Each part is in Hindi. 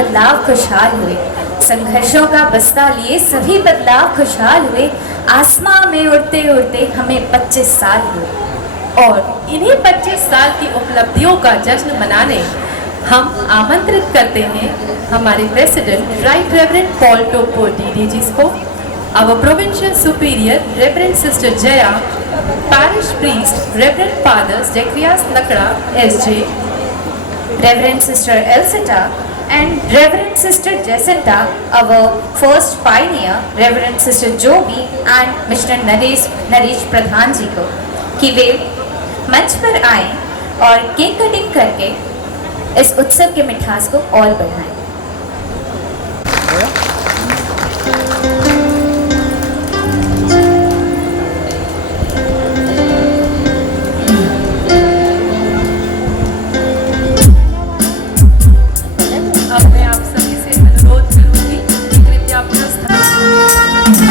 बदलाव खुशहाल हुए, संघर्षों का बस्ता लिए सभी बदलाव खुशहाल हुए। आसमां में उड़ते उड़ते हमें 25 साल हुए और इन्हीं 25 साल की उपलब्धियों का जश्न मनाने हम आमंत्रित करते हैं हमारे president right reverend Paul Toppo DDGs को, our provincial superior Reverend Sister Jaya, parish priest Reverend Father Zacharias Lakra SJ, Reverend Sister Elsita and Reverend Sister Jacinta, our first pioneer Reverend Sister Joby and Mr. Naresh Pradhan ji को कि वे मंच पर आएं और केक कटिंग करके इस उत्सव के मिठास को और बढ़ाएं। अब मैं आप सभी से अनुरोध करूंगी कि कृपया अपना स्थान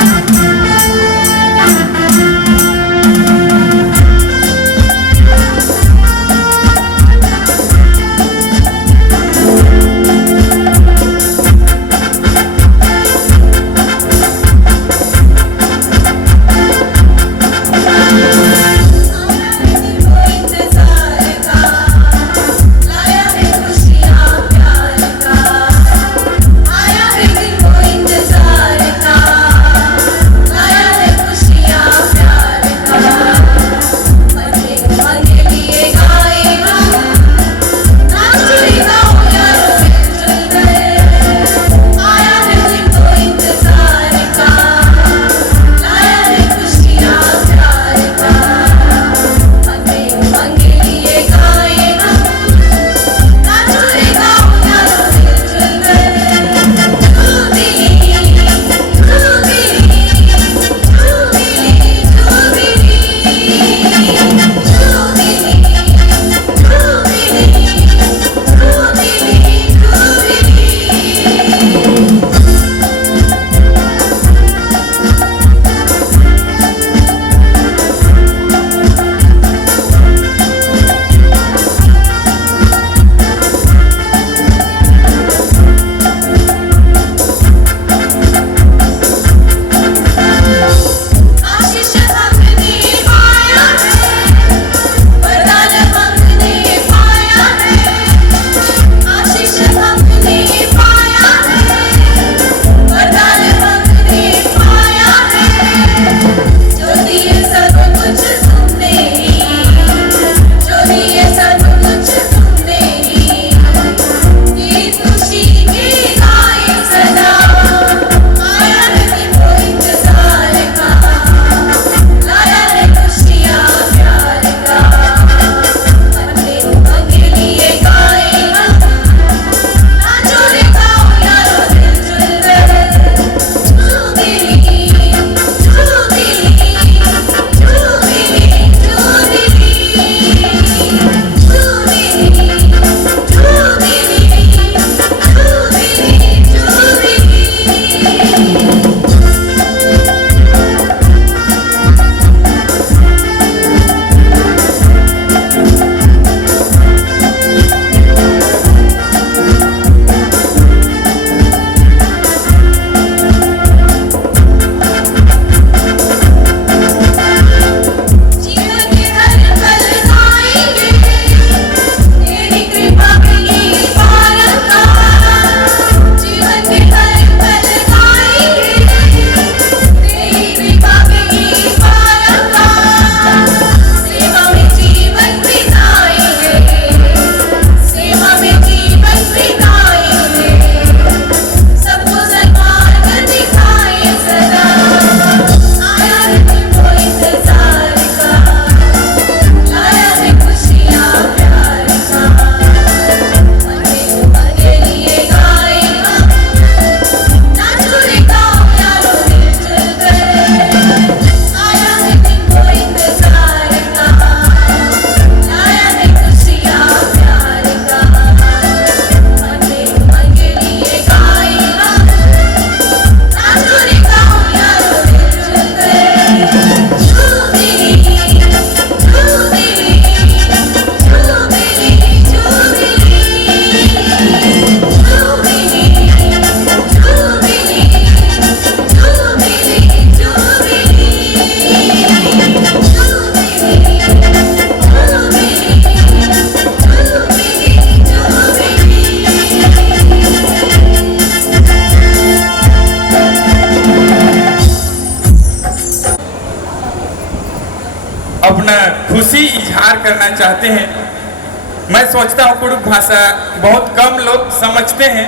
इजहार करना चाहते हैं। मैं सोचता हूँ कुडुख भाषा बहुत कम लोग समझते हैं,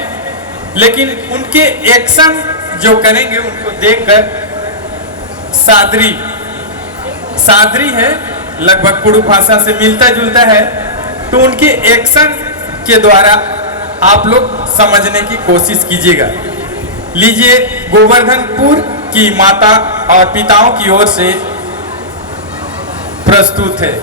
लेकिन उनके एक्शन जो करेंगे उनको देखकर सादरी है, लगभग कुडुख भाषा से मिलता जुलता है, तो उनके एक्शन के द्वारा आप लोग समझने की कोशिश कीजिएगा। लीजिए, गोवर्धनपुर की माता और पिताओं की ओर से प्रस्तुत है।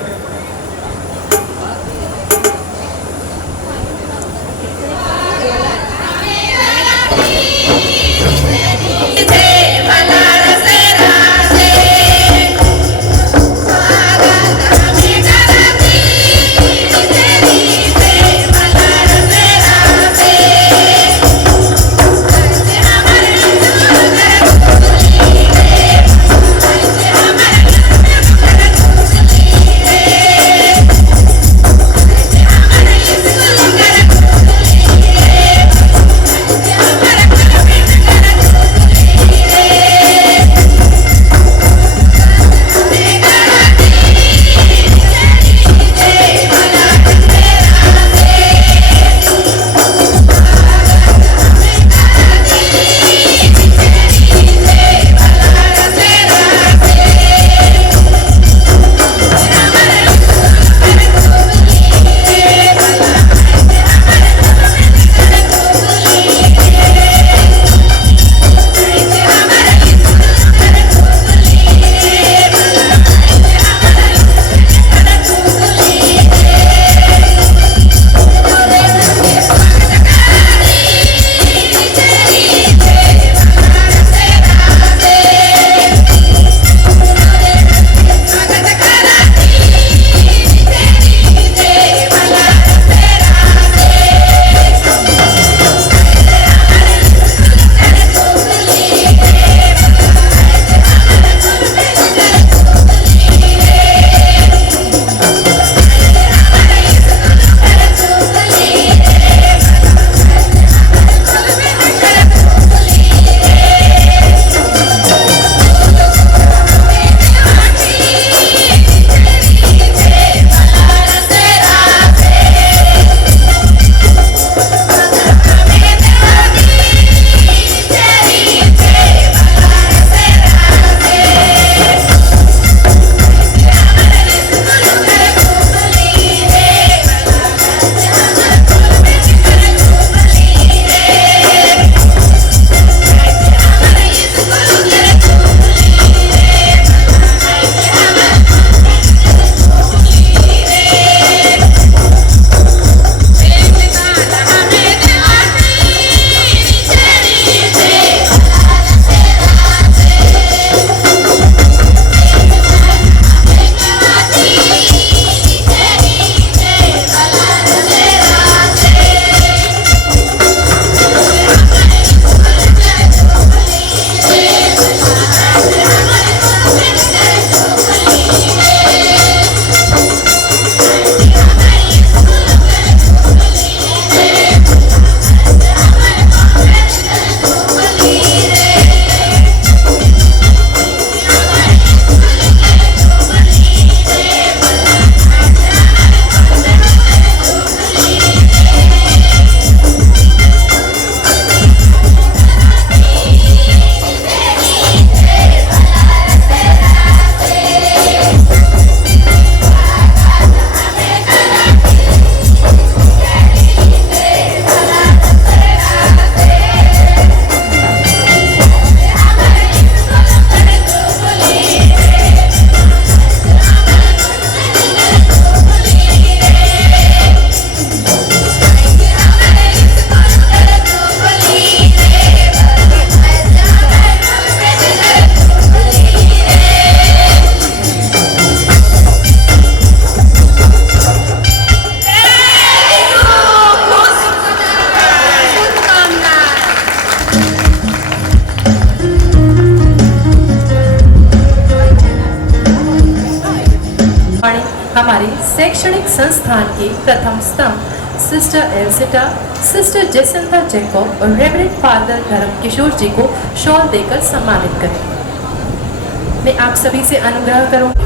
हमारे शैक्षणिक संस्थान के प्रथम स्तंभ सिस्टर एल्सिटा, सिस्टर जेसिंथा जैकब और रेवरेंड फादर धर्म किशोर जी को शॉल देकर सम्मानित करें। मैं आप सभी से अनुग्रह करूंगी।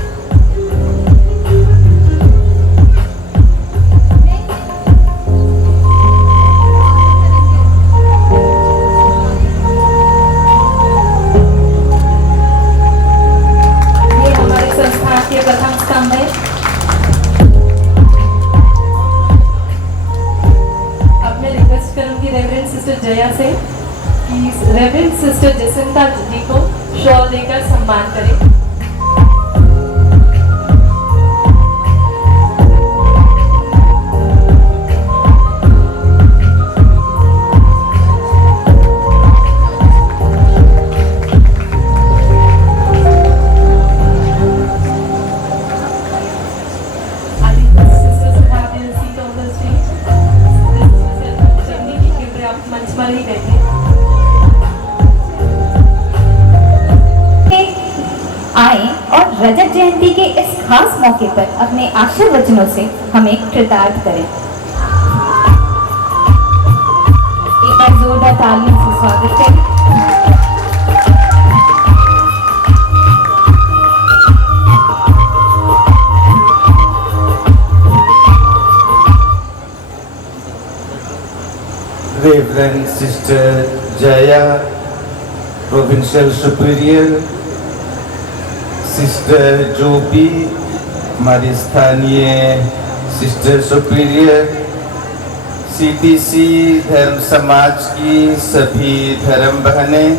तरह से कि रेवरेंड सिस्टर जेसिंता जी को शॉल देकर सम्मान करें। आए और रजत जयंती के इस खास मौके पर अपने आशीर्वचनों से हमें कृतार्थ करें। एक बार जोरदार तालियों से स्वागत करें। Reverend Sister Jaya, Provincial Superior, sister जो भी हमारी स्थानीय सिस्टर सुपीरियर, सीटीसी धर्म समाज की सभी धर्म बहनें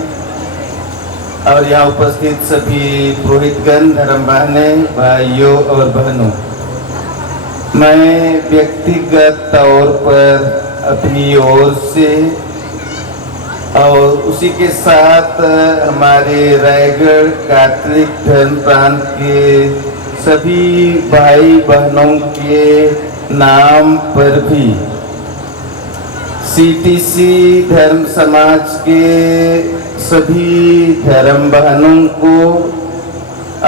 और यहाँ उपस्थित सभी पुरोहितगण, धर्म बहनें, भाइयों और बहनों, मैं व्यक्तिगत तौर पर अपनी ओर से और उसी के साथ हमारे रायगढ़ कैथोलिक धर्म प्रांत के सभी भाई बहनों के नाम पर भी सीटीसी धर्म समाज के सभी धर्म बहनों को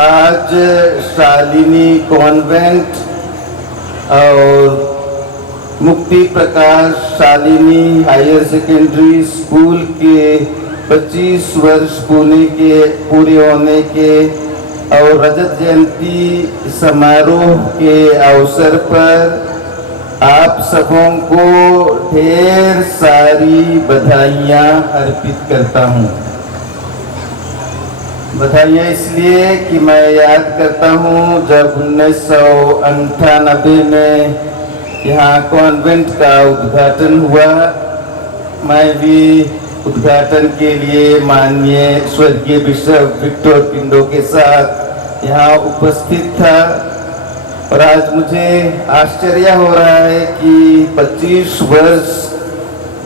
आज शालिनी कॉन्वेंट और मुक्ति प्रकाश शालिनी हायर सेकेंडरी स्कूल के 25 वर्ष पूरे होने के और रजत जयंती समारोह के अवसर पर आप सबों को ढेर सारी बधाइयाँ अर्पित करता हूँ। बधाइयाँ इसलिए कि मैं याद करता हूँ जब 1998 में यहाँ कॉन्वेंट का उद्घाटन हुआ, मैं भी उद्घाटन के लिए माननीय स्वर्गीय बिशप विक्टर पिंडो के साथ यहाँ उपस्थित था और आज मुझे आश्चर्य हो रहा है कि 25 वर्ष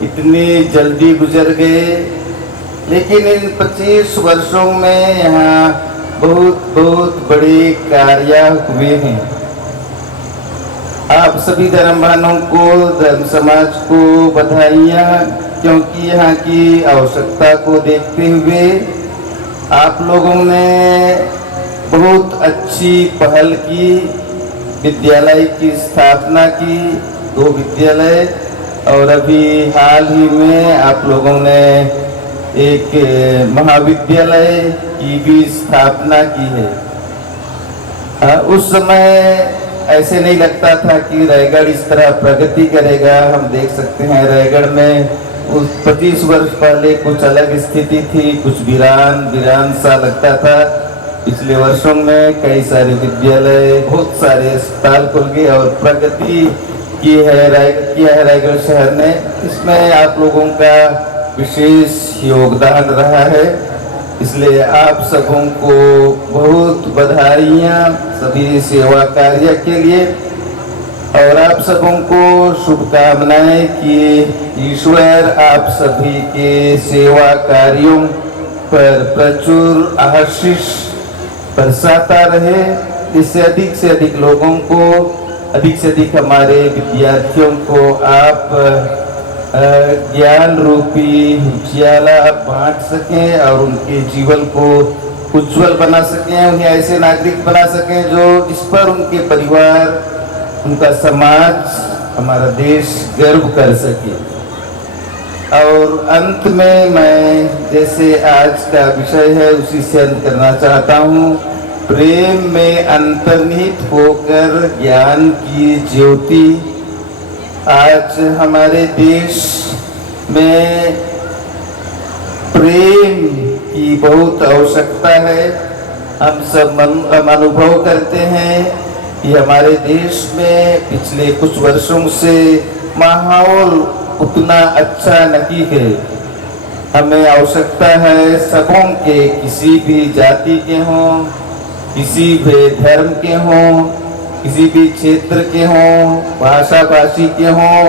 इतनी जल्दी गुजर गए, लेकिन इन 25 वर्षों में यहाँ बहुत बड़े कार्य हुए हैं। आप सभी धर्म बहनों को, धर्म समाज को बधाइयाँ, क्योंकि यहाँ की आवश्यकता को देखते हुए आप लोगों ने बहुत अच्छी पहल की, विद्यालय की स्थापना की, 2 विद्यालय, और अभी हाल ही में आप लोगों ने एक महाविद्यालय की भी स्थापना की है। उस समय ऐसे नहीं लगता था कि रायगढ़ इस तरह प्रगति करेगा। हम देख सकते हैं रायगढ़ में उस 25 वर्ष पहले कुछ अलग स्थिति थी, कुछ वीरान सा लगता था। पिछले वर्षों में कई सारे विद्यालय, बहुत सारे अस्पताल खुल गए और प्रगति किया है रायगढ़ शहर ने। इसमें आप लोगों का विशेष योगदान रहा है, इसलिए आप सबों को बहुत बधाइयाँ सभी सेवा कार्य के लिए और आप सबों को शुभकामनाएं कि ईश्वर आप सभी के सेवा कार्यों पर प्रचुर आशीष बरसाता रहे। इससे अधिक से अधिक लोगों को, अधिक से अधिक हमारे विद्यार्थियों को आप ज्ञान रूपी उजियाला बांट सकें और उनके जीवन को उज्जवल बना सकें, उन्हें ऐसे नागरिक बना सकें जो जिस पर उनके परिवार, उनका समाज, हमारा देश गर्व कर सके। और अंत में मैं जैसे आज का विषय है उसी से अंत करना चाहता हूँ। प्रेम में अंतर्निहित होकर ज्ञान की ज्योति। आज हमारे देश में प्रेम की बहुत आवश्यकता है। हम सब अनुभव करते हैं कि हमारे देश में पिछले कुछ वर्षों से माहौल उतना अच्छा नहीं है। हमें आवश्यकता है सबों के, किसी भी जाति के हों, किसी भी धर्म के हों, किसी भी क्षेत्र के हों, भाषा भाषी के हों,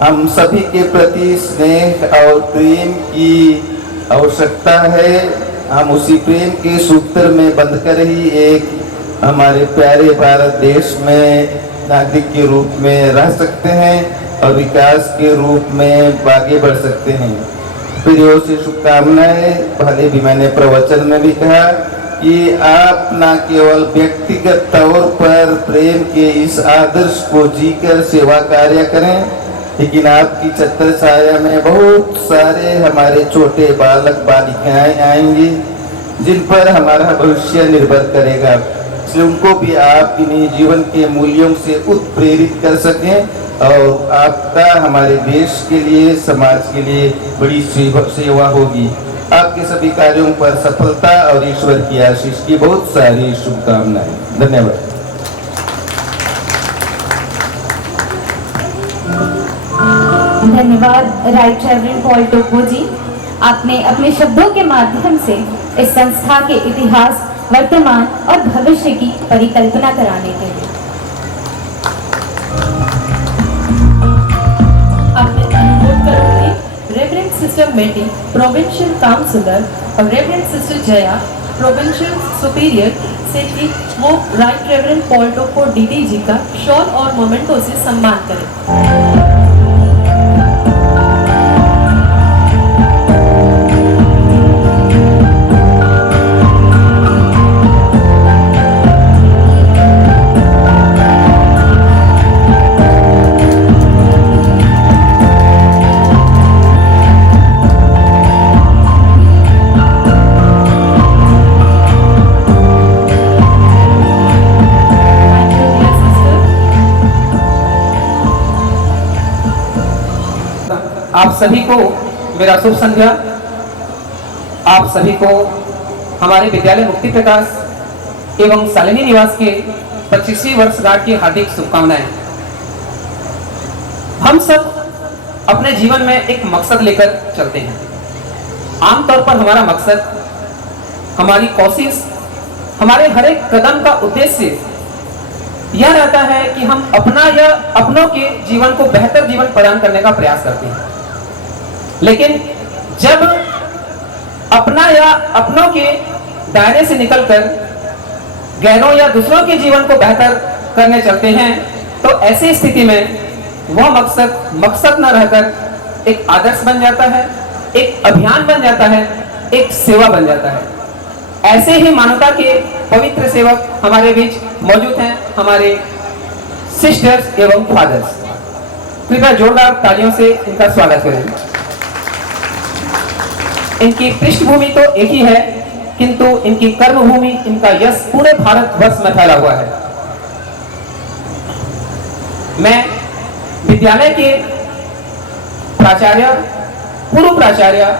हम सभी के प्रति स्नेह और प्रेम की आवश्यकता है। हम उसी प्रेम के सूत्र में बंधकर ही एक हमारे प्यारे भारत देश में नागरिक के रूप में रह सकते हैं और विकास के रूप में आगे बढ़ सकते हैं। प्रियो से शुभकामनाएं। पहले भी मैंने प्रवचन में भी कहा कि आप न केवल व्यक्तिगत तौर पर प्रेम के इस आदर्श को जीकर सेवा कार्य करें, लेकिन आपकी छत्र छाया में बहुत सारे हमारे छोटे बालक बालिकाएं आएंगी जिन पर हमारा भविष्य निर्भर करेगा। इसलिए उनको भी आप इन्हीं जीवन के मूल्यों से उत्प्रेरित कर सकें और आपका हमारे देश के लिए, समाज के लिए बड़ी सेवा होगी। आपके सभी कार्यों पर सफलता और ईश्वर की आशीष की बहुत सारी शुभकामनाएं। धन्यवाद। धन्यवाद राइट रेवरेंड पॉल टोप्पो जी। आपने अपने शब्दों के माध्यम से इस संस्था के इतिहास, वर्तमान और भविष्य की परिकल्पना कराने के लिए आपने अनुरोध करोगे reverend sister Matty, provincial counsellor, और reverend sister Jaya, provincial superior, से कि वो right reverend Paul Toppo DD ji का शॉल और मोमेंटो से सम्मान करें। आप सभी को मेरा शुभ संध्या। आप सभी को हमारे विद्यालय मुक्ति प्रकाश एवं शालिनी निवास के 25वीं वर्षगांठ की हार्दिक शुभकामनाएं। हम सब अपने जीवन में एक मकसद लेकर चलते हैं। आमतौर पर हमारा मकसद, हमारी कोशिश, हमारे हर एक कदम का उद्देश्य यह रहता है कि हम अपना या अपनों के जीवन को बेहतर जीवन प्रदान करने का प्रयास करते हैं। लेकिन जब अपना या अपनों के दायरे से निकलकर गैरों या दूसरों के जीवन को बेहतर करने चलते हैं, तो ऐसी स्थिति में वह मकसद न रहकर एक आदर्श बन जाता है, एक अभियान बन जाता है, एक सेवा बन जाता है। ऐसे ही मानवता के पवित्र सेवक हमारे बीच मौजूद हैं, हमारे सिस्टर्स एवं फादर्स। कृपया जोरदार तालियों से इनका स्वागत करें। इनकी पृष्ठभूमि तो एक ही है, किंतु इनकी कर्मभूमि, इनका यश पूरे भारतवर्ष में फैला हुआ है। मैं विद्यालय के प्राचार्य, पूर्व प्राचार्य,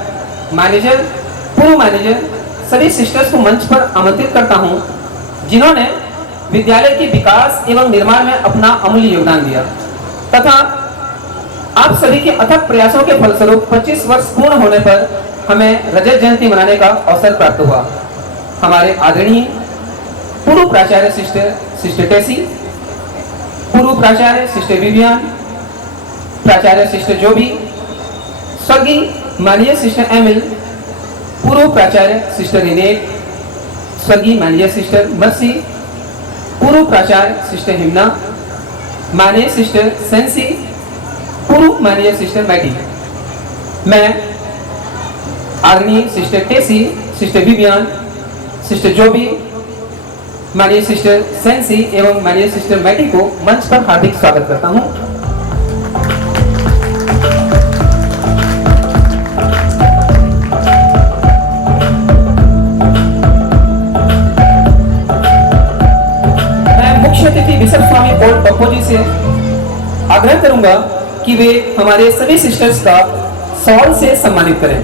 मैनेजर, पूर्व मैनेजर सभी सिस्टर्स को मंच पर आमंत्रित करता हूं, जिन्होंने विद्यालय के विकास एवं निर्माण में अपना अमूल्य योगदान दिया तथा आप सभी के अथक प्रयासों के फलस्वरूप 25 वर्ष पूर्ण होने पर हमें रजत जयंती मनाने का अवसर प्राप्त हुआ। हमारे आदरणीय पूर्व प्राचार्य सिस्टर टेसी, पूर्व प्राचार्य सिस्टर विवियन, प्राचार्य सिस्टर जोबी, स्वर्गीय माननीय सिस्टर एमिल, पूर्व प्राचार्य सिस्टर रिनेट, स्वर्गीय माननीय सिस्टर मर्सी, पूर्व प्राचार्य सिस्टर हिमना, माननीय सिस्टर सेंसी, पूर्व माननीय सिस्टर मैटी। मैं आदरणीय sister Tessy, sister Vivian, sister Joby, माननीय सिस्टर सेंसी एवं माननीय सिस्टर मैटी को मंच पर हार्दिक स्वागत करता हूं। मैं मुख्य अतिथि बिशप स्वामी पॉल टोप्पो जी से आग्रह करूंगा कि वे हमारे सभी सिस्टर्स का शॉल से सम्मानित करें।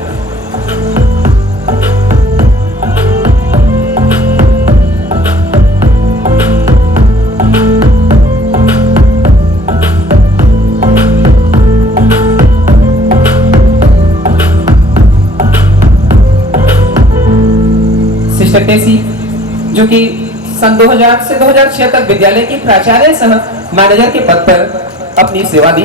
सिस्टर टेसी, जो कि सन 2000 से 2006 तक विद्यालय की प्राचार्य सह मैनेजर के पद पर अपनी सेवा दी।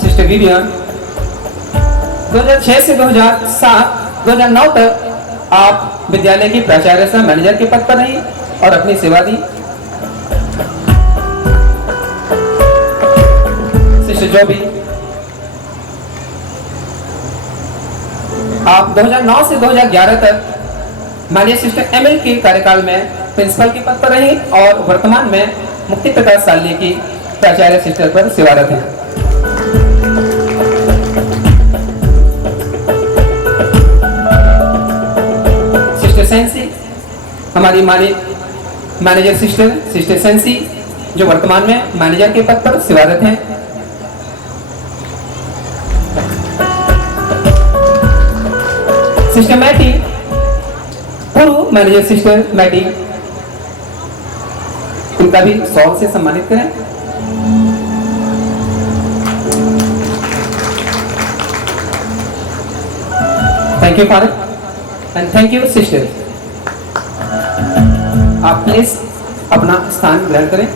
सिस्टर विवियन 2006 से 2009 तक आप विद्यालय की प्राचार्य सह मैनेजर के पद पर रही और अपनी सेवा दी। सिस्टर जॉबी, आप 2009 से 2011 तक माननीय सिस्टर एमएल के कार्यकाल में प्रिंसिपल के पद पर रही और वर्तमान में मुक्ति प्रकाश सालनी की प्राचार्य सिस्टर पर सेवारत हैं। सिस्टर सेंसी, हमारी मैनेजर सिस्टर सेंसी, जो वर्तमान में मैनेजर के पद पर सेवारत हैं। सिस्टर मैटी, पूर्व मैनेजर सिस्टर मैटी, उनका भी शॉल से सम्मानित करें। Thank you father and thank you sister. आप प्लीज अपना स्थान ग्रहण करें।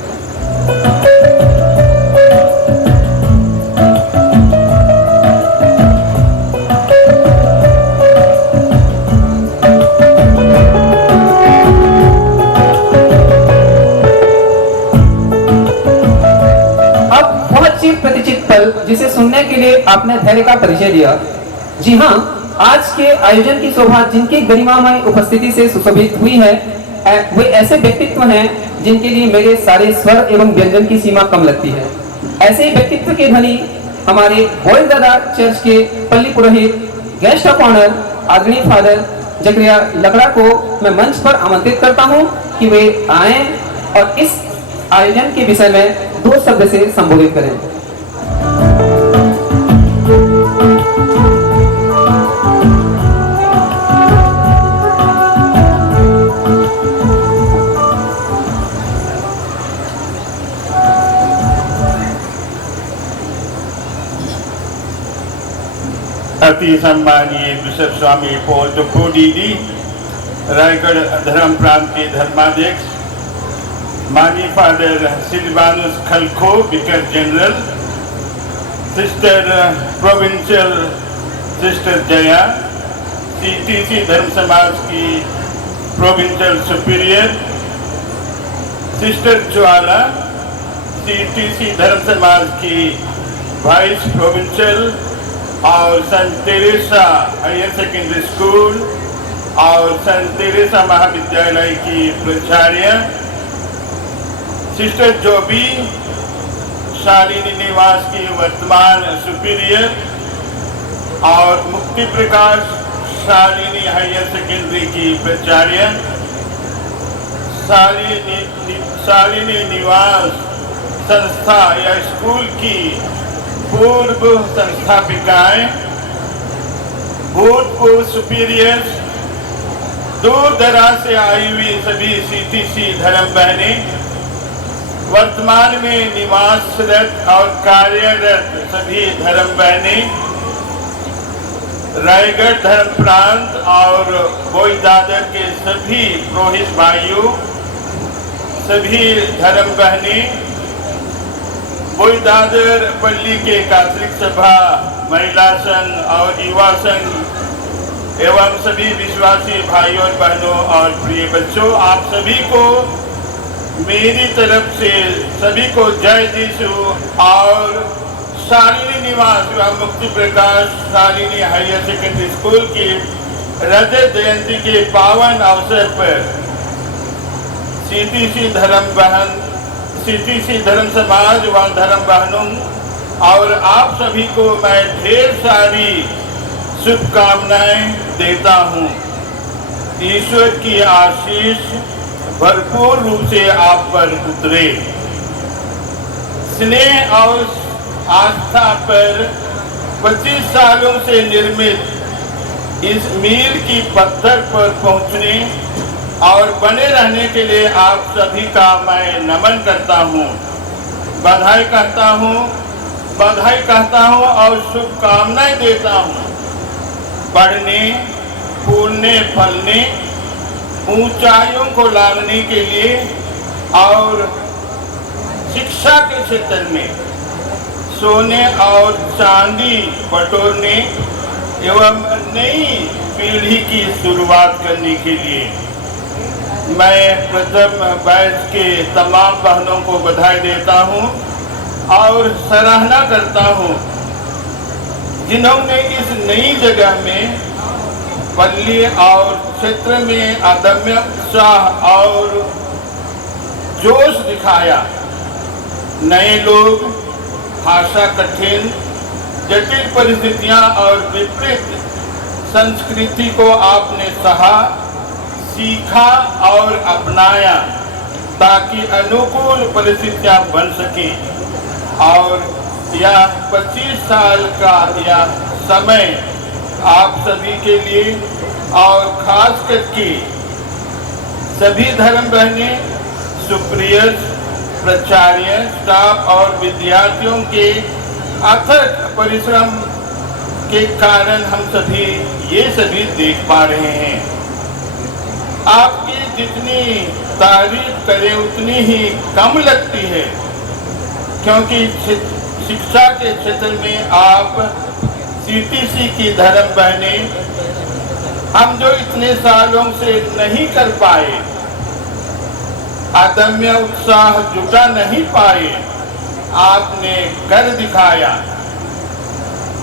अब बहुत चिर प्रतिचित पल जिसे सुनने के लिए आपने धैर्य का परिचय दिया। जी हाँ, आज के आयोजन की शोभा जिनकी गरिमामय उपस्थिति से सुशोभित हुई है, वे ऐसे व्यक्तित्व हैं जिनके लिए मेरे सारे स्वर एवं व्यंजन की सीमा कम लगती है। ऐसे व्यक्तित्व के धनी हमारे बोइल दादा चर्च के पल्ली पुरोहित, गेस्ट ऑफ ऑनर आदरणीय फादर जकरिया लकड़ा को मैं मंच पर आमंत्रित करता हूं कि वे आएं और इस आयोजन के विषय में 2 शब्द से संबोधित करें। अति सम्मानीय bishop Swami Paul Toppo DD, Raigarh धर्म प्रांत के धर्माध्यक्ष, माननीय फादर सिल्वानुस खलखो vicar general, sister provincial sister Jaya, CTC धर्म समाज की provincial superior, sister Jwala, CTC धर्म समाज की वाइस प्रोविंशियल, और saint Teresa higher secondary school और सेंट तेरेसा महाविद्यालय की प्राचार्य, सिस्टर जोबी शालिनी निवास की वर्तमान सुपीरियर और मुक्ति प्रकाश शालिनी हायर सेकेंडरी की प्राचार्य, शालिनी निवास संस्था या स्कूल की पूर्व संस्थापिकाएं, भूतपूर्व सुपीरियर्स, दूर दराज से आई हुई सभी सीटीसी धर्म बहनें, वर्तमान में निवासरत और कार्यरत सभी धर्म बहनें, रायगढ़ धर्म प्रांत और बोई दादर के सभी पुरोहित भाइयों, सभी धर्म बहनें, बोई दादर पल्ली के कैथोलिक सभा महिला संघ और युवा संघ एवं सभी विश्वासी भाइयों और बहनों और प्रिय बच्चों, आप सभी को मेरी तरफ से सभी को जय यीशु और शालिनी निवास एवं मुक्ति प्रकाश शालिनी हायर सेकेंडरी स्कूल की रजत जयंती के पावन अवसर पर सीटीसी धर्म बहन, सीटीसी धर्म समाज व धर्म बहनों और आप सभी को मैं ढेर सारी शुभकामनाएं देता हूं। ईश्वर की आशीष भरपूर रूप से आप पर उतरे। स्नेह और आस्था पर 25 सालों से निर्मित इस मील की पत्थर पर पहुंचने और बने रहने के लिए आप सभी का मैं नमन करता हूँ, बधाई कहता हूँ और शुभकामनाएं देता हूँ। बढ़ने, फूलने, फलने, ऊंचाइयों को लांघने के लिए और शिक्षा के क्षेत्र में सोने और चांदी बटोरने एवं नई पीढ़ी की शुरुआत करने के लिए मैं प्रथम बैच के तमाम बहनों को बधाई देता हूं और सराहना करता हूं जिन्होंने इस नई जगह में पल्ली और क्षेत्र में अदम्य उत्साह और जोश दिखाया। नए लोग, भाषा कठिन, जटिल परिस्थितियां और विपरीत संस्कृति को आपने सहा, सीखा और अपनाया ताकि अनुकूल परिस्थितियां बन सकें। और यह 25 साल का यह समय आप सभी के लिए और खास करके सभी धर्म बहनें, सुप्रियर्स, प्राचार्य, स्टाफ और विद्यार्थियों के अथक परिश्रम के कारण हम सभी ये सभी देख पा रहे हैं। आपकी जितनी तारीफ करें उतनी ही कम लगती है, क्योंकि शिक्षा के क्षेत्र में आप सीटीसी की धर्म बहनें, हम जो इतने सालों से नहीं कर पाए, अदम्य उत्साह जुटा नहीं पाए, आपने कर दिखाया।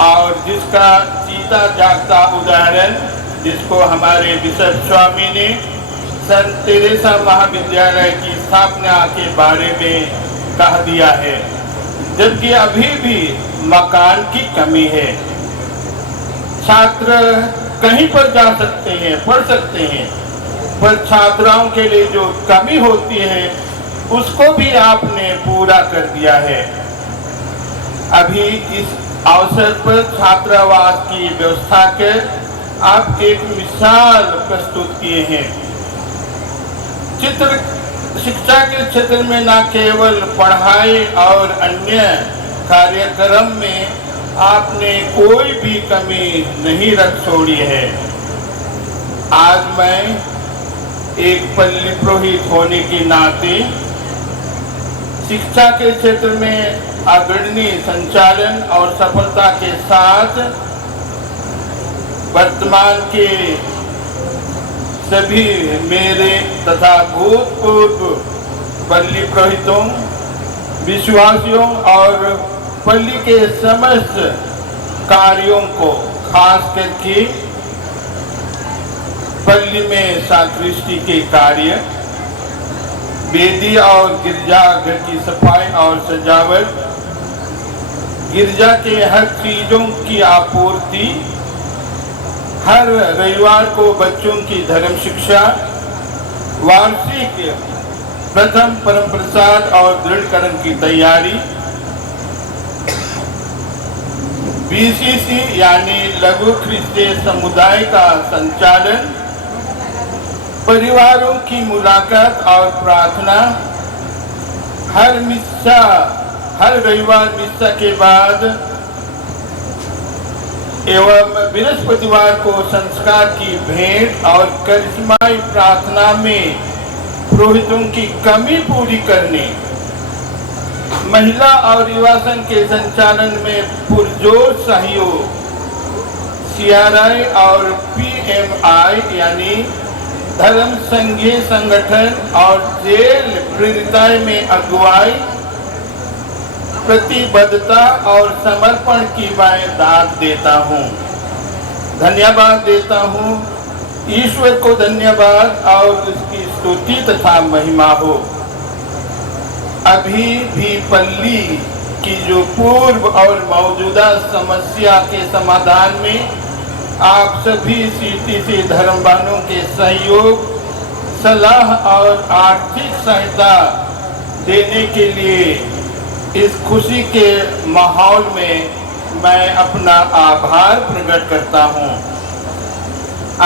और जिसका जीता जागता उदाहरण, जिसको हमारे बिशप स्वामी ने संत तेरेसा महाविद्यालय की स्थापना के बारे में कह दिया है, जबकि अभी भी मकान की कमी है। छात्र कहीं पर जा सकते हैं, पढ़ सकते हैं, पर छात्राओं के लिए जो कमी होती है उसको भी आपने पूरा कर दिया है। अभी इस अवसर पर छात्रावास की व्यवस्था कर आप एक मिसाल प्रस्तुत किए हैं। शिक्षा के क्षेत्र में न केवल पढ़ाई और अन्य कार्यक्रम में आपने कोई भी कमी नहीं रख छोड़ी है। आज मैं एक पल्ली पुरोहित होने के नाते शिक्षा के क्षेत्र में अग्रणी संचालन और सफलता के साथ वर्तमान के सभी मेरे तथा भूतपूर्व पल्ली पुरोहितों, विश्वासियों और पल्ली के समस्त कार्यों को, खास करके पल्ली में साकृष्टि के कार्य, वेदी और गिरजाघर की सफाई और सजावट, गिरजा के हर चीजों की आपूर्ति, हर रविवार को बच्चों की धर्म शिक्षा, वार्षिक प्रथम परम प्रसाद और दृढ़करण की तैयारी, बीसीसी यानी लघु ख्रिस्तीय समुदाय का संचालन, परिवारों की मुलाकात और प्रार्थना, हर रविवार मिस्सा के बाद एवं बृहस्पतिवार को संस्कार की भेंट और करिश्माई प्रार्थना में पुरोहितों की कमी पूरी करने, महिला और युवा संघ के संचालन में पुरजोर सहयोग, CRI और PMI यानी धर्म संघीय संगठन और जेल प्रेरिताई में अगुवाई, प्रतिबद्धता और समर्पण की मैं दाद देता हूँ, धन्यवाद देता हूँ। ईश्वर को धन्यवाद और उसकी स्तुति तथा महिमा हो। अभी भी पल्ली की जो पूर्व और मौजूदा समस्या के समाधान में आप सभी सीटीसी धर्मवानों के सहयोग, सलाह और आर्थिक सहायता देने के लिए इस खुशी के माहौल में मैं अपना आभार प्रकट करता हूँ।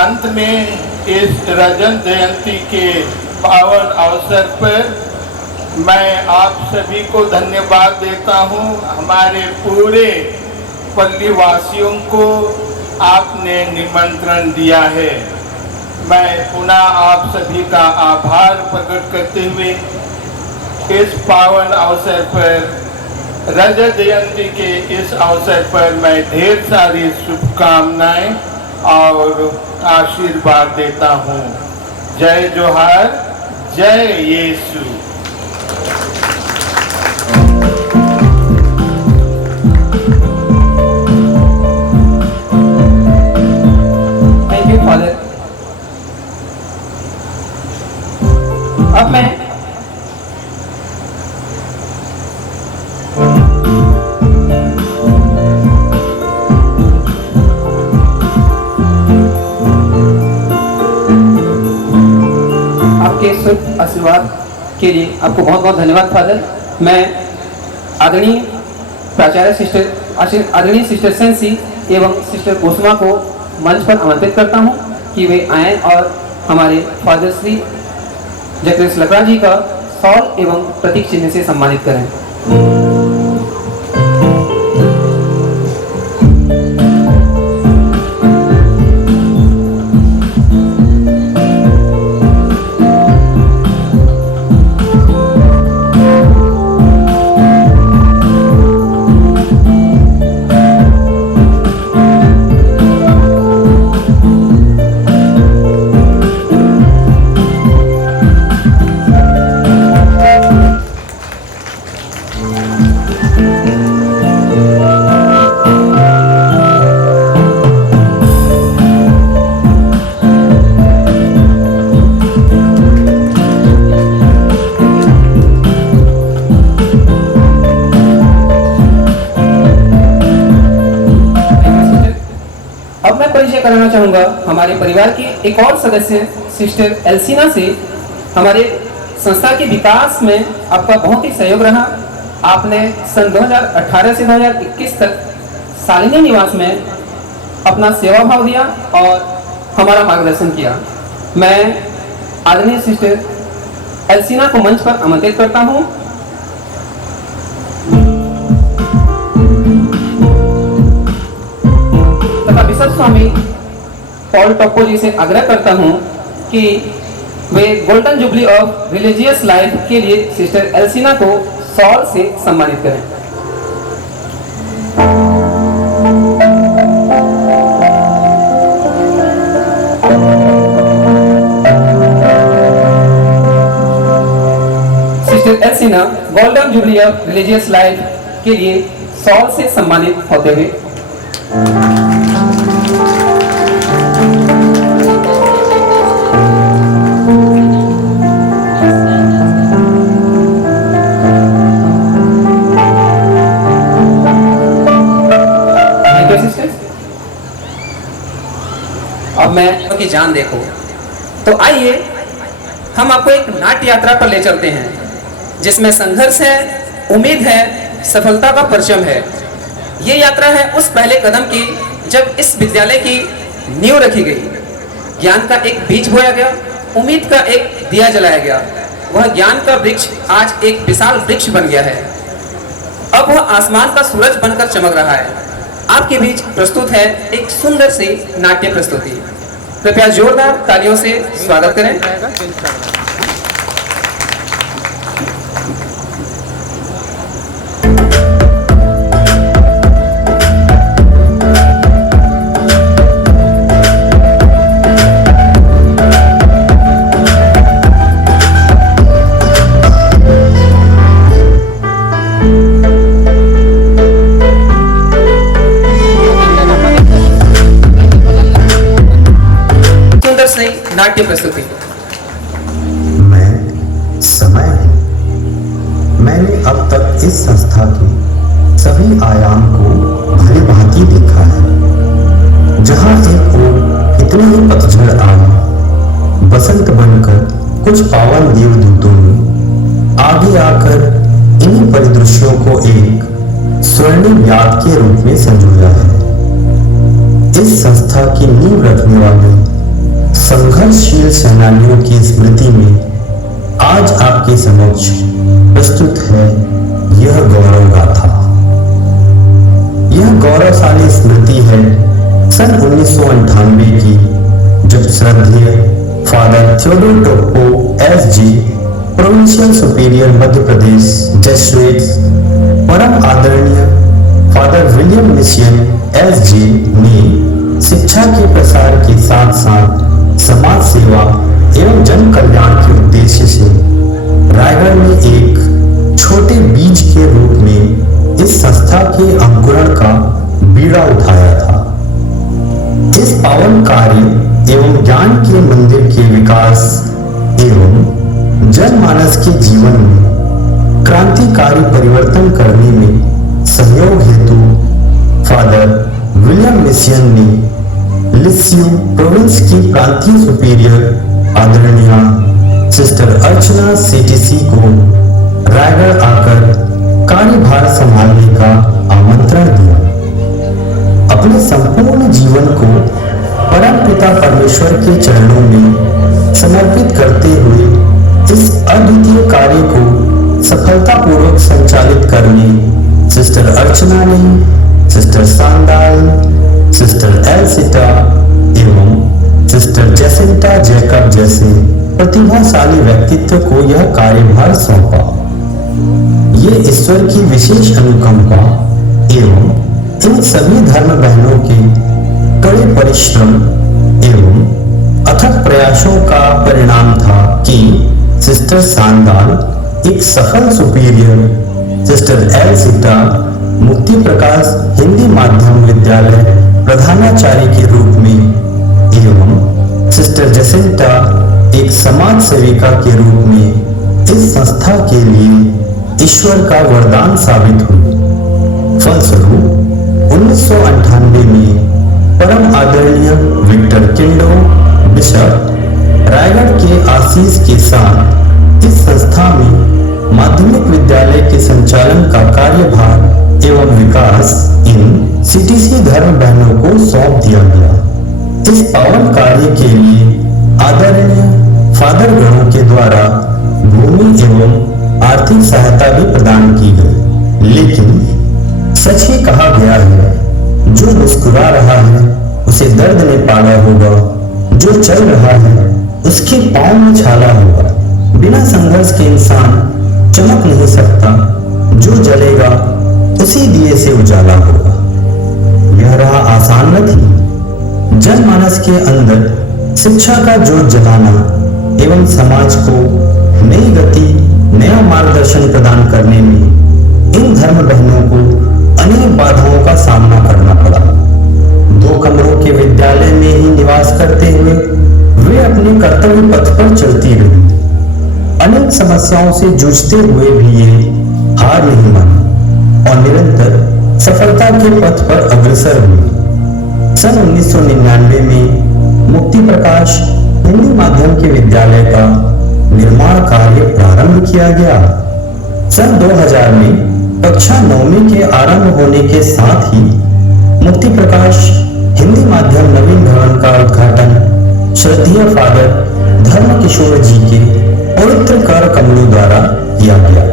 अंत में इस रजत जयंती के पावन अवसर पर मैं आप सभी को धन्यवाद देता हूं। हमारे पूरे पल्ली वासियों को आपने निमंत्रण दिया है। मैं पुनः आप सभी का आभार प्रकट करते हुए इस पावन अवसर पर रजत जयंती के इस अवसर पर मैं ढेर सारी शुभकामनाएं और आशीर्वाद देता हूं। जय जोहार, जय यीशु। Thank you father. अब मैं आपके शुभ आशीर्वाद के लिए आपको बहुत बहुत धन्यवाद फादर। मैं आदरणीय प्राचार्य आदरणीय सिस्टर सेंसी एवं सिस्टर कुसुमा को मंच पर आमंत्रित करता हूं कि वे आएं और हमारे फादर श्री जगदीश लकड़ा जी का शॉल एवं प्रतीक चिन्ह से सम्मानित करें। कराना चाहूंगा हमारे परिवार की एक और सदस्य सिस्टर एल्सिना से। हमारे संस्था के विकास में आपका बहुत ही सहयोग रहा। आपने सन 2018 से 2021 तक शालिनी निवास में अपना सेवा भाव दिया और हमारा मार्गदर्शन किया। मैं आदरणीय सिस्टर एल्सिना को मंच पर आमंत्रित करता हूं। तथा बिशप स्वामी पॉल टोप्पो जी से आग्रह करता हूं कि वे golden jubilee of religious life के लिए सिस्टर एल्सिना को शॉल से सम्मानित करें। Sister Elsina golden jubilee of religious life के लिए शॉल से सम्मानित होते हुए अब मैं की जान देखो। तो आइए हम आपको एक नाट्य यात्रा पर ले चलते हैं जिसमें संघर्ष है, उम्मीद है, सफलता का परचम है। ये यात्रा है उस पहले कदम की जब इस विद्यालय की नींव रखी गई, ज्ञान का एक बीज बोया गया, उम्मीद का एक दिया जलाया गया। वह ज्ञान का वृक्ष आज एक विशाल वृक्ष बन गया है। अब वह आसमान का सूरज बनकर चमक रहा है। आपके बीच प्रस्तुत है एक सुंदर सी नाट्य प्रस्तुति। कृपया जोरदार तालियों से स्वागत करें। नाट्य प्रस्तुति। मैं समय हूं। मैंने अब तक इस संस्था के सभी आयाम को भली भांति देखा है। जहां एक ओर इतने ही पतझड़ आई, बसंत बनकर कुछ पावन देवदूतों ने आगे आकर इन्हीं परिदृश्यों को एक स्वर्णिम याद के रूप में संजोया है। इस संस्था की नींव रखने वाले संघर्षशील सेनानियों की स्मृति में आज आपके समक्ष प्रस्तुत है यह गौरव गाथा। यह गौरवशाली स्मृति है सन 1998 की, जब श्रद्धेय father Theodore Toppo SJ, provincial superior Madhya Pradesh Jesuit, परम आदरणीय फादर विलियम मिशन एसजी ने शिक्षा के प्रसार के साथ साथ समाज सेवा एवं जन कल्याण के उद्देश्य से रायगढ़ में एक छोटे बीज के रूप में इस संस्था के अंकुरण का बीड़ा उठाया था। इस पावन कार्य एवं ज्ञान के मंदिर के विकास एवं जनमानस के जीवन में क्रांतिकारी परिवर्तन करने में सहयोग हेतु फादर विलियम मिशन ने लिस्यू प्रोविंस की प्रांतीय सुपीरियर आदरणीय सिस्टर अर्चना सीटीसी को रायगढ़ आकर कार्यभार संभालने का आमंत्रण दिया। अपने संपूर्ण जीवन को परम पिता परमेश्वर के चरणों में समर्पित करते हुए इस अद्वितीय कार्य को सफलतापूर्वक संचालित करने सिस्टर अर्चना ने सिस्टर सांदाल, सिस्टर एल्सिटा एवं सिस्टर जेसिंटा जैकब जैसे प्रतिभाशाली व्यक्तित्व को यह कार्यभार सौंपा। ये ईश्वर की विशेष अनुकंपा एवं इन सभी धर्म बहनों के कड़े परिश्रम एवं अथक प्रयासों का परिणाम था कि सिस्टर सांदाल एक सफल सुपीरियर, सिस्टर एल्सिटा मुक्ति प्रकाश हिंदी माध्यम विद्यालय प्रधानाचार्य के रूप में एवं सिस्टर जेसिंटा एक समाज सेविका के रूप में इस संस्था के लिए ईश्वर का वरदान साबित हुई। फलस्वरूप 1998 में परम आदरणीय विक्टर किंडो बिशप रायगढ़ के आशीष के साथ इस संस्था में माध्यमिक विद्यालय के संचालन का कार्यभार एवं विकास इन सीटीसी धर्म बहनों को सौंप दिया गया। इस पावन कार्य के लिए आदरणीय फादर गणों के द्वारा भूमि एवं आर्थिक सहायता भी प्रदान की गई। लेकिन सच ही कहा गया है, जो मुस्कुरा रहा है उसे दर्द ने पाला होगा, जो चल रहा है उसके पांव में छाला होगा। बिना संघर्ष के इंसान चमक नहीं सकता, जो जलेगा उसी दिए से उजाला होगा। यह रहा आसान न थी। जनमानस के अंदर शिक्षा का जोत जलाना एवं समाज को नई गति, नया मार्गदर्शन प्रदान करने में इन धर्म बहनों को अनेक बाधाओं का सामना करना पड़ा। 2 कमरों के विद्यालय में ही निवास करते हुए वे अपने कर्तव्य पथ पर चलती रही। अनेक समस्याओं से जूझते हुए भी ये हार नहीं मानी और निरंतर सफलता के पथ पर अग्रसर हुई। सन 1999 में मुक्ति प्रकाश हिंदी माध्यम के विद्यालय का निर्माण कार्य प्रारंभ किया गया। सन 2000 में कक्षा 9वीं के आरंभ होने के साथ ही मुक्ति प्रकाश हिंदी माध्यम नवीन भवन का उद्घाटन श्रद्धेय फादर धर्म किशोर जी के पवित्र कर कमलों द्वारा किया गया।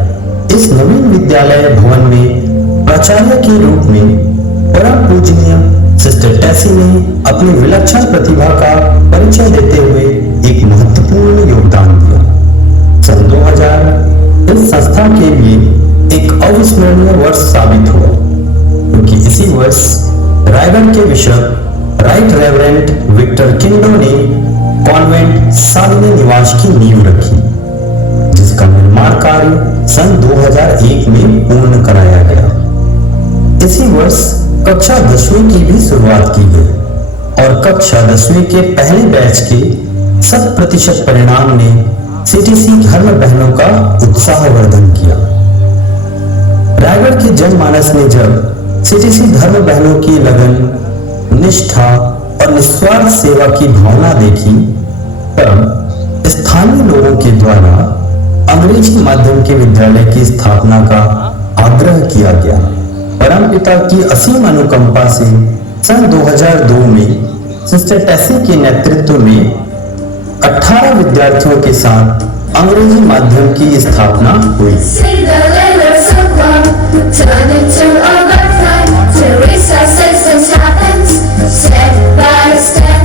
इस नवीन विद्यालय भवन में प्राचार्य के रूप में परम पूजनीय सिस्टर टेसी ने अपनी विलक्षण प्रतिभा का परिचय देते हुए एक महत्वपूर्ण योगदान दिया। सन 2000 इस संस्था के लिए एक अविस्मरणीय वर्ष साबित हुआ, क्योंकि इसी वर्ष रायगढ़ के बिशप राइट रेवरेंड विक्टर किंडो ने कॉन्वेंट सालिनी निवास की नींव रखी, जिसका निर्माण कार्य सन 2001 में पूर्ण कराया गया। इसी वर्ष कक्षा 10वीं की भी शुरुआत की गई और कक्षा 10वीं के पहले बैच के 100% परिणाम ने सीटीसी धर्म बहनों का उत्साहवर्धन किया। रायगढ़ के जनमानस ने जब सीटीसी धर्म बहनों की लगन, निष्ठा और निस्वार्थ सेवा की भावना देखी, तब स्थानीय लोगों के द्वारा अंग्रेजी माध्यम के विद्यालय की स्थापना का आग्रह किया गया। परमपिता की असीम अनुकंपा से सन 2002 में सिस्टर टेसी के नेतृत्व में 18 विद्यार्थियों के साथ अंग्रेजी माध्यम की स्थापना हुई। See the letters of love turn into a butterfly. Teresa says this happens step by step,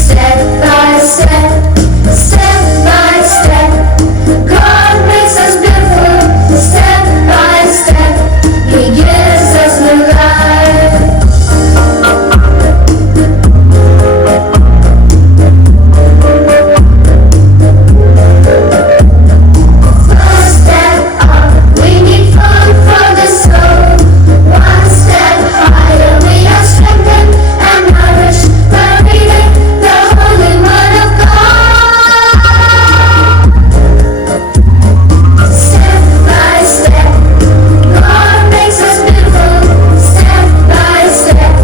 step by step, step by step. God makes us beautiful step by step. He gives us new life. First step up, we need food for the soul. One step higher, we are strengthened and nourished by reading the Holy Word of God. Step by step, God makes us beautiful. Step by step,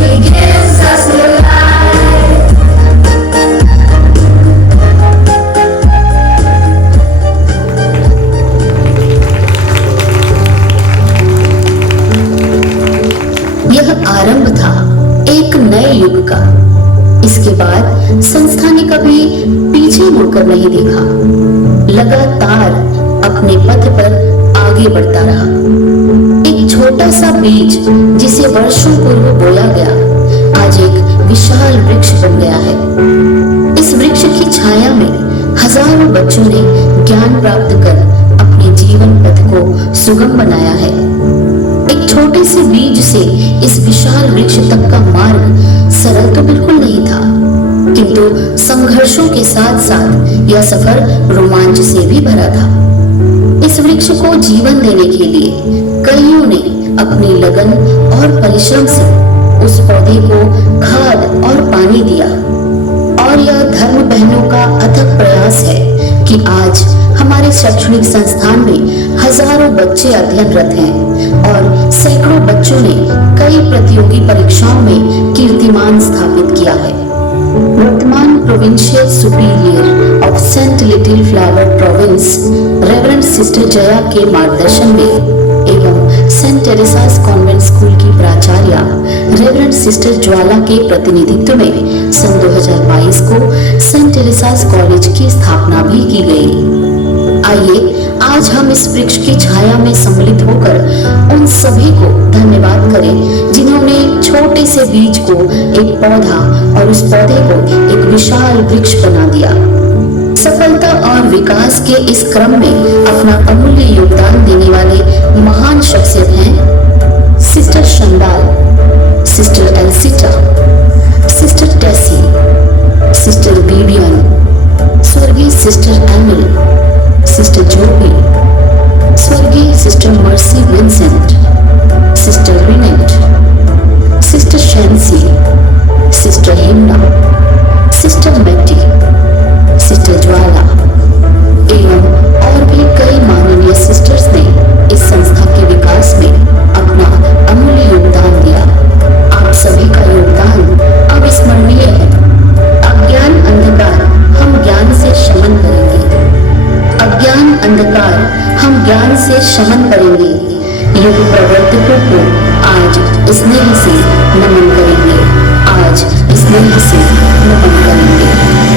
He gives us new life. यह आरंभ था एक नए युग का। इसके बाद संस्था ने कभी पीछे मुड़कर नहीं देखा, लगातार अपने पथ पर आगे बढ़ता रहा। एक छोटा सा बीज जिसे वर्षों पूर्व बोया गया, आज एक विशाल वृक्ष बन गया है। इस वृक्ष की छाया में हजारों बच्चों ने ज्ञान प्राप्त कर अपने जीवन पथ को सुगम बनाया है। एक छोटे से बीज से इस विशाल वृक्ष तक का मार्ग सरल तो बिल्कुल नहीं था, किंतु संघर्षों के साथ साथ यह सफर रोमांच से भी भरा था। इस वृक्ष को जीवन देने के लिए कईयों ने अपनी लगन और परिश्रम से उस पौधे को खाद और पानी दिया। और यह धर्म बहनों का अथक प्रयास है कि आज हमारे शैक्षणिक संस्थान में हजारों बच्चे अध्ययनरत हैं और सैकड़ों बच्चों ने कई प्रतियोगी परीक्षाओं में कीर्तिमान स्थापित किया है। वर्तमान provincial superior of Saint Little Flower province Reverend sister Jaya के मार्गदर्शन में एवं सेंट टेरेसास कॉन्वेंट स्कूल की प्राचार्य रेवरेंड सिस्टर ज्वाला के प्रतिनिधित्व में सन 2022 को सेंट टेरेसास कॉलेज की स्थापना भी की गई। आइए आज हम इस वृक्ष की छाया में सम्मिलित होकर उन सभी को धन्यवाद करें जिन्होंने छोटे से बीज को एक पौधा और उस पौधे को एक विशाल वृक्ष बना दिया। सफलता और विकास के इस क्रम में अपना अमूल्य योगदान देने वाले महान शख्सियत हैं sister Chantal, sister Elsita, sister Tessy, sister Vivian, स्वर्गीय सिस्टर एमिल, सिस्टर जोबी, स्वर्गीय sister Mercy Vincent, sister Rinette, sister Shancy, sister Himna, sister Matty, sister Jwala एवं और भी कई माननीय सिस्टर्स ने इस संस्था के विकास में अपना अमूल्य योगदान दिया। आप सभी का योगदान अविस्मरणीय है। अज्ञान अंधकार हम ज्ञान से शमन करेंगे। अज्ञान अंधकार हम ज्ञान से शमन करेंगे। युग प्रवर्तकों को आज स्नेह से नमन करेंगे। आज स्नेह से नमन करेंगे।